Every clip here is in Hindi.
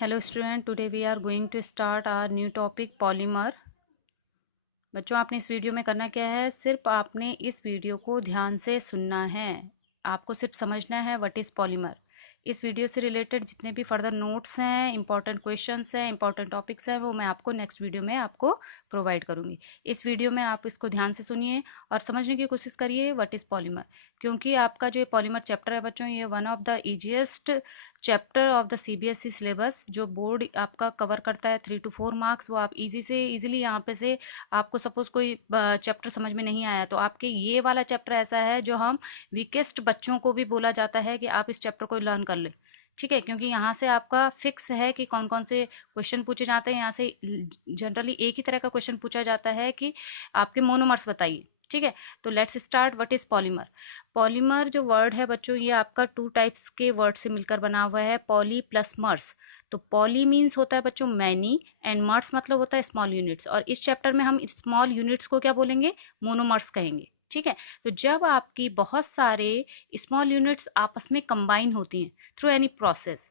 Hello student, today we are going to start our new topic polymer। बच्चों आपने इस वीडियो में करना क्या है, सिर्फ आपने इस वीडियो को ध्यान से सुनना है। आपको सिर्फ समझना है व्हाट इज पॉलीमर। इस वीडियो से रिलेटेड जितने भी फर्दर नोट्स हैं, इंपॉर्टेंट क्वेश्चंस हैं, इंपॉर्टेंट टॉपिक्स हैं, वो मैं आपको नेक्स्ट वीडियो में आपको प्रोवाइड करूंगी। इस वीडियो में आप इसको ध्यान से सुनिए और समझने की कोशिश करिए व्हाट इज पॉलीमर, क्योंकि आपका जो पॉलीमर चैप्टर है बच्चों, ये one of the easiest chapter of the CBSE syllabus. जो बोर्ड आपका कवर करता है 3 to 4 मार्क्स, वो आप इजीली यहाँ पे से आपको सपोज कोई चैप्टर समझ में नहीं आया तो आपके ये वाला चैप्टर ऐसा है जो हम वीकेस्ट बच्चों को भी बोला जाता है कि आप इस चैप्टर को लर्न कर लें। ठीक है, क्योंकि यहाँ से आपका फिक्स है कि कौन कौन से क्वेश्चन पूछे जाते हैं। यहाँ से जनरली एक ही तरह का क्वेश्चन पूछा जाता है कि आपके मोनोमर्स बताइए। ठीक है, तो let's start. What is polymer. Polymer जो वर्ड है बच्चों, ये आपका 2 टाइप्स के वर्ड से मिलकर बना हुआ है, पॉली प्लस मर्स। तो पॉली मीन्स होता है बच्चों मैनी, एंड मर्स मतलब होता है स्मॉल यूनिट्स। और इस चैप्टर में हम स्मॉल यूनिट्स को क्या बोलेंगे, मोनोमर्स कहेंगे। ठीक है, तो जब आपकी बहुत सारे स्मॉल यूनिट्स आपस में कंबाइन होती हैं थ्रू एनी प्रोसेस,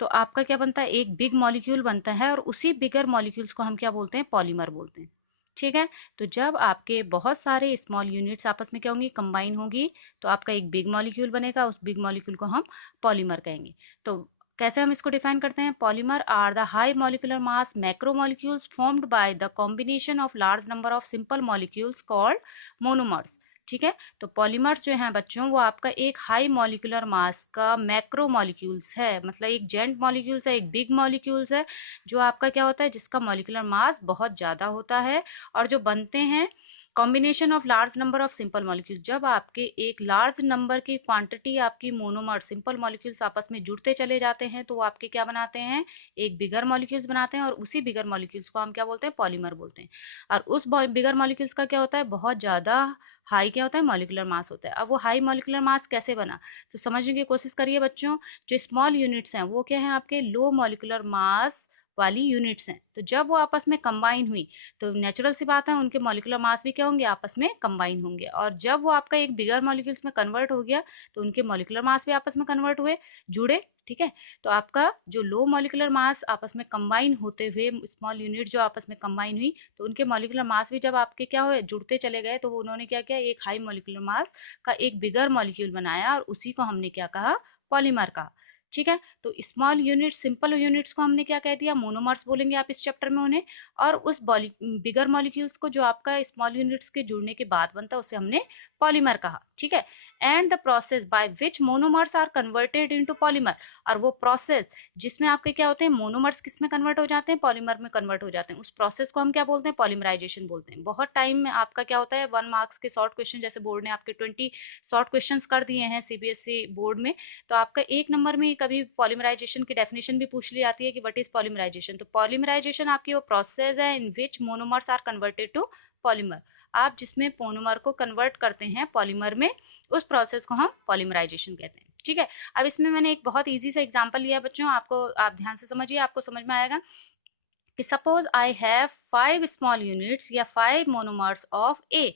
तो आपका क्या बनता है, एक बिग मॉलिक्यूल बनता है, और उसी बिगर मॉलिक्यूल्स को हम क्या बोलते हैं, पॉलीमर बोलते हैं। ठीक है, तो जब आपके बहुत सारे स्मॉल यूनिट्स आपस में क्या होंगी, कंबाइन होगी, तो आपका एक बिग मॉलिक्यूल बनेगा, उस बिग मॉलिक्यूल को हम पॉलीमर कहेंगे। तो कैसे हम इसको डिफाइन करते हैं, polymer are the high molecular mass macromolecules formed by the combination of large number of simple molecules called monomers. ठीक है, तो पॉलीमर्स जो हैं बच्चों, वो आपका एक हाई मॉलिक्यूलर मास का मैक्रो मॉलिक्यूल्स है, मतलब एक जेंट मॉलिक्यूल्स है, एक बिग मॉलिक्यूल्स है, जो आपका क्या होता है, जिसका मॉलिक्यूलर मास बहुत ज्यादा होता है, और जो बनते हैं combination of large number of simple molecule. जब आपके एक लार्ज नंबर की क्वांटिटी आपकी मोनोमर सिंपल मॉलिक्यूल्स आपस में जुड़ते चले जाते हैं, तो वो आपके क्या बनाते हैं, एक बिगर मॉलिक्यूल्स बनाते हैं, और उसी बिगर मॉलिक्यूल्स को हम क्या बोलते हैं, पॉलीमर बोलते हैं। और उस बिगर मॉलिक्यूल्स का क्या होता है, बहुत ज्यादा हाई क्या होता है, मॉलिक्यूलर मास होता है। अब वो हाई मॉलिक्यूलर मास कैसे बना, तो समझने की कोशिश करिए बच्चों। जो स्मॉल यूनिट्स हैं वो क्या है, आपके लो मॉलिक्यूलर मास वाली यूनिट्स हैं। तो जब वो आपस में कंबाइन हुई, तो नेचुरल सी बात है उनके मॉलिक्यूलर मास भी क्या होंगे, आपस में कंबाइन होंगे। और जब वो आपका एक बिगर मॉलिक्यूल्स में कन्वर्ट हो गया, तो उनके मॉलिक्यूलर मास भी आपस में कन्वर्ट हुए, जुड़े। ठीक है, तो आपका जो लो मॉलिक्यूलर मास आपस में कंबाइन होते हुए स्मॉल यूनिट जो आपस में कंबाइन हुई, तो उनके मॉलिक्यूलर मास भी जब आपके क्या हुए, जुड़ते चले गए, तो उन्होंने क्या किया, एक हाई मॉलिक्यूलर मास का एक बिगर मॉलिक्यूल बनाया, और उसी को हमने क्या कहा, पॉलीमर कहा। ठीक है, तो स्मॉल यूनिट सिंपल यूनिट्स को हमने क्या कह दिया, मोनोमर्स बोलेंगे आप इस चैप्टर में उन्हें। और उस बिगर मॉलिक्यूल्स को जो आपका स्मॉल यूनिट्स के जुड़ने के बाद बनता है, उसे हमने पॉलीमर कहा। ठीक है, and the process by which monomers are converted into polymer. और वो प्रोसेस जिसमें आपके क्या होते हैं, मोनोमर्स किस में कन्वर्ट हो जाते हैं, पॉलीमर में कन्वर्ट हो जाते हैं, उस प्रोसेस को हम क्या बोलते हैं, पॉलीमराइजेशन बोलते हैं। बहुत टाइम में आपका क्या होता है, 1 मार्क्स के शॉर्ट क्वेश्चन, जैसे बोर्ड ने आपके 20 शॉर्ट क्वेश्चन कर दिए हैं सीबीएसई बोर्ड में, तो आपका 1 नंबर में कभी पॉलीमराइजेशन की डेफिनेशन भी पूछ ली जाती है कि व्हाट इज पॉलीमराइजेशन। तो पॉलीमराइजेशन आपकी वो प्रोसेस है in which monomers are converted to polymer. आप जिसमें मोनोमर को कन्वर्ट करते हैं पॉलीमर में, उस प्रोसेस को हम पॉलीमराइजेशन कहते हैं। ठीक है, अब इसमें मैंने एक बहुत इजी सा एग्जांपल लिया बच्चों, आपको आप ध्यान से समझिए, आपको समझ में आएगा कि suppose I have 5 small units या 5 मोनोमर्स ऑफ ए।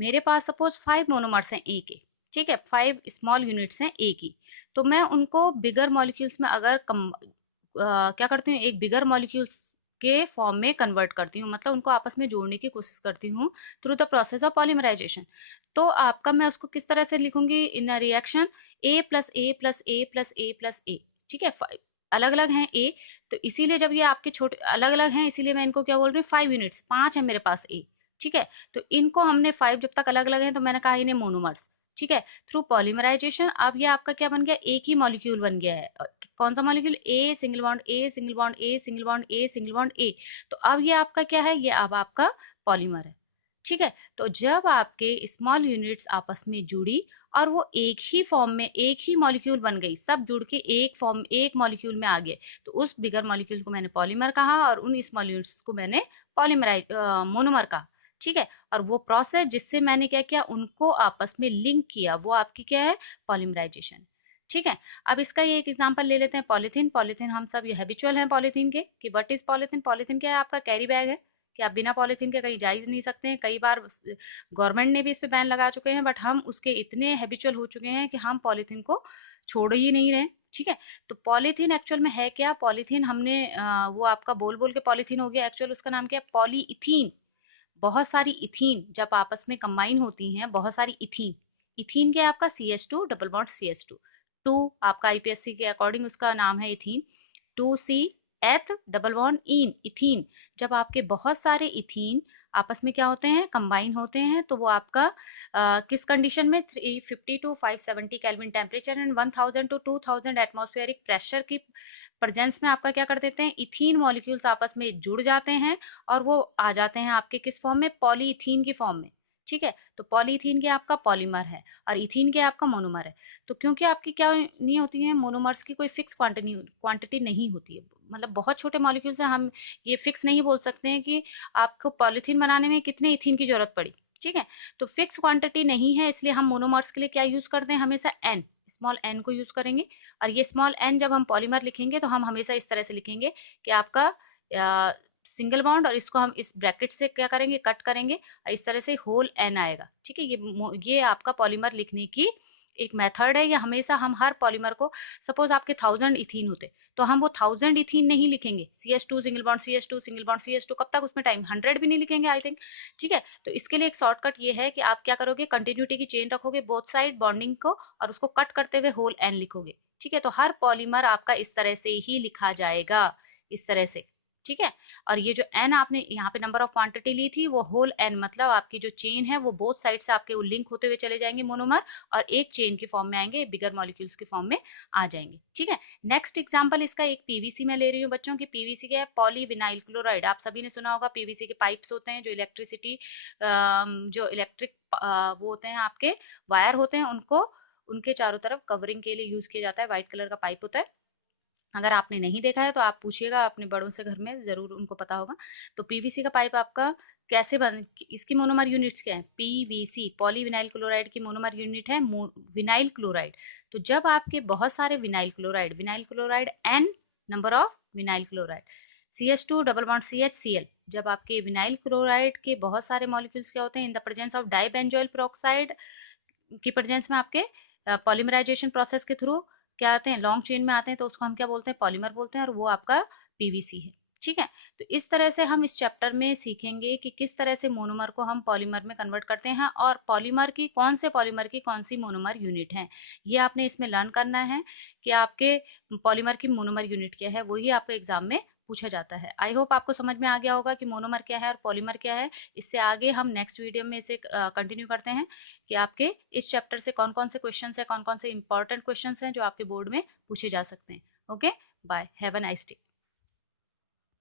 मेरे पास सपोज 5 मोनोमर्स हैं ए के। ठीक है, 5 स्मॉल यूनिट्स हैं ए की। तो मैं उनको बिगर मॉलिक्यूल्स में अगर क्या करती हूँ, एक बिगर मॉलिक्यूल्स के फॉर्म में कन्वर्ट करती हूँ, मतलब उनको आपस में जोड़ने की कोशिश करती हूँ through the process of polymerization. तो आपका मैं उसको किस तरह से लिखूंगी, in a reaction A plus A plus A plus A plus A. ठीक है, अलग अलग हैं ए, तो इसीलिए जब ये आपके छोटे अलग अलग हैं, इसीलिए मैं इनको क्या बोल रही हूँ, 5 यूनिट्स, 5 है मेरे पास ए। ठीक है, तो इनको हमने 5 जब तक अलग अलग हैं, तो मैंने कहा इन्हें मोनोमर्स। ठीक है, थ्रू पॉलीमराइजेशन अब ये आपका क्या बन गया, एक ही मॉलिक्यूल बन गया है। कौन सा molecule, A single bond A single bond A single bond A single bond A. तो अब ये आपका क्या है, ये अब आपका पॉलीमर है। ठीक है, तो जब आपके स्मॉल यूनिट्स आपस में जुड़ी, और वो एक ही फॉर्म में एक ही मॉलिक्यूल बन गई, सब जुड़ के एक फॉर्म एक मॉलिक्यूल में आ गए, तो उस बिगर मॉलिक्यूल को मैंने पॉलीमर कहा, और उन स्मॉल यूनिट्स को मैंने पॉलीमराइज मोनोमर कहा। ठीक है, और वो प्रोसेस जिससे मैंने क्या किया, उनको आपस में लिंक किया, वो आपकी क्या है, पॉलीमराइजेशन। ठीक है, अब इसका ये एक एग्जांपल ले लेते हैं, पॉलीथीन। पॉलीथीन हम सब ये हैबिचुअल हैं पॉलीथीन के, कि व्हाट इज पॉलीथीन। पॉलीथीन क्या है, आपका कैरी बैग है, कि आप बिना पॉलीथीन के कहीं जा ही नहीं सकते हैं। कई बार गवर्नमेंट ने भी इस पे बैन लगा चुके हैं, बट हम उसके इतने हैबिचुअल हो चुके हैं कि हम पॉलीथीन को छोड़ ही नहीं रहे। ठीक है। तो पॉलीथीन एक्चुअल में है क्या? पॉलीथीन हमने वो आपका बोल बोल के पॉलीथीन हो गया, एक्चुअल उसका नाम क्या है? पॉलीइथीन। बहुत सारी इथीन जब आपस में कंबाइन होती हैं, बहुत सारी इथीन, इथीन क्या है आपका? CH2 double bond CH2, to आपका आईपीएससी के अकॉर्डिंग उसका नाम है इथीन, 2C एथ डबल बॉन्ड इन, इथीन। जब आपके बहुत सारे इथीन आपस में क्या होते हैं? कंबाइन होते हैं, तो वो आपका किस कंडीशन में? 350 to 570 kelvin temperature and 1000 to 2000 atmospheric pressure की प्रेजेंस में आपका क्या कर देते हैं? इथीन मॉलिक्यूल्स आपस में जुड़ जाते हैं और वो आ जाते हैं आपके किस फॉर्म में? पॉलीइथीन की फॉर्म में। ठीक है। तो पॉलीइथीन के आपका पॉलीमर है और इथीन के आपका मोनोमर है। तो क्योंकि आपकी क्या नहीं होती है? मोनोमर्स की कोई फिक्स क्वांटिटी नहीं होती है, मतलब बहुत छोटे मॉलिक्यूल्स हैं, हम ये फिक्स नहीं बोल सकते हैं कि आपको पॉलीथीन बनाने में कितने इथीन की जरूरत पड़ी। ठीक है। तो फिक्स क्वांटिटी नहीं है, इसलिए हम मोनोमर्स के लिए क्या यूज करते हैं? हमेशा एन, स्मॉल एन को यूज करेंगे। और ये स्मॉल एन जब हम पॉलीमर लिखेंगे तो हम हमेशा इस तरह से लिखेंगे कि आपका सिंगल बॉन्ड, और इसको हम इस ब्रैकेट से क्या करेंगे? कट करेंगे, और इस तरह से होल एन आएगा। ठीक है। ये आपका पॉलीमर लिखने की एक मेथड है। या हमेशा हम हर पॉलीमर को, सपोज आपके 1000 इथीन होते तो हम वो 1000 इथीन नहीं लिखेंगे, CH2 single bond CH2 single bond CH2, कब तक उसमें टाइम? 100 भी नहीं लिखेंगे आई थिंक। ठीक है। तो इसके लिए एक शॉर्टकट ये है कि आप क्या करोगे? कंटिन्यूटी की चेन रखोगे बोथ साइड बॉन्डिंग को, और उसको कट करते हुए होल एन लिखोगे। ठीक है। तो हर पॉलीमर आपका इस तरह से ही लिखा जाएगा, इस तरह से। ठीक है। और ये जो एन आपने यहाँ पे नंबर ऑफ क्वांटिटी ली थी, वो होल एन, मतलब आपकी जो चेन है वो बोथ साइड से आपके लिंक होते हुए चले जाएंगे मोनोमर, और एक चेन की फॉर्म में आएंगे, बिगर मॉलिक्यूल्स की फॉर्म में आ जाएंगे। ठीक है। नेक्स्ट एग्जांपल इसका एक पीवीसी में ले रही हूँ बच्चों की। पीवीसी क्या है? Polyvinyl chloride. आप सभी ने सुना होगा, पीवीसी के पाइप्स होते हैं जो इलेक्ट्रिसिटी, जो इलेक्ट्रिक वो होते हैं आपके वायर होते हैं, उनको उनके चारों तरफ कवरिंग के लिए यूज किया जाता है। व्हाइट कलर का पाइप होता है। अगर आपने नहीं देखा है तो आप पूछिएगा अपने बड़ों से घर में, जरूर उनको पता होगा। तो पीवीसी का पाइप आपका कैसे बन, इसकी मोनोमर यूनिट्स क्या है? पीवीसी, पॉलीविनाइल क्लोराइड की मोनोमर यूनिट है विनाइल क्लोराइड। तो जब आपके बहुत सारे vinyl chloride N number of vinyl chloride, CH2 double bond CHCl, जब आपके विनाइल क्लोराइड के बहुत सारे मॉलिक्यूल्स क्या होते हैं? In the presence of dibenzoyl peroxide की प्रेजेंस में आपके पॉलीमराइजेशन प्रोसेस के थ्रू क्या आते हैं? लॉन्ग चेन में आते हैं, तो उसको हम क्या बोलते हैं? पॉलीमर बोलते हैं, और वो आपका पीवीसी है। ठीक है। तो इस तरह से हम इस चैप्टर में सीखेंगे कि किस तरह से मोनोमर को हम पॉलीमर में कन्वर्ट करते हैं, और पॉलीमर की कौन सी मोनोमर यूनिट है, ये आपने इसमें लर्न करना है कि आपके पॉलीमर की मोनोमर यूनिट क्या है। वही आपको एग्जाम में पूछा जाता है। आई होप आपको समझ में आ गया होगा कि मोनोमर क्या है और पॉलीमर क्या है। इससे आगे हम नेक्स्ट वीडियो में इसे कंटिन्यू करते हैं कि आपके इस चैप्टर से कौन कौन से क्वेश्चंस है, कौन कौन से इंपॉर्टेंट क्वेश्चंस हैं जो आपके बोर्ड में पूछे जा सकते हैं। Okay, bye, have a nice day.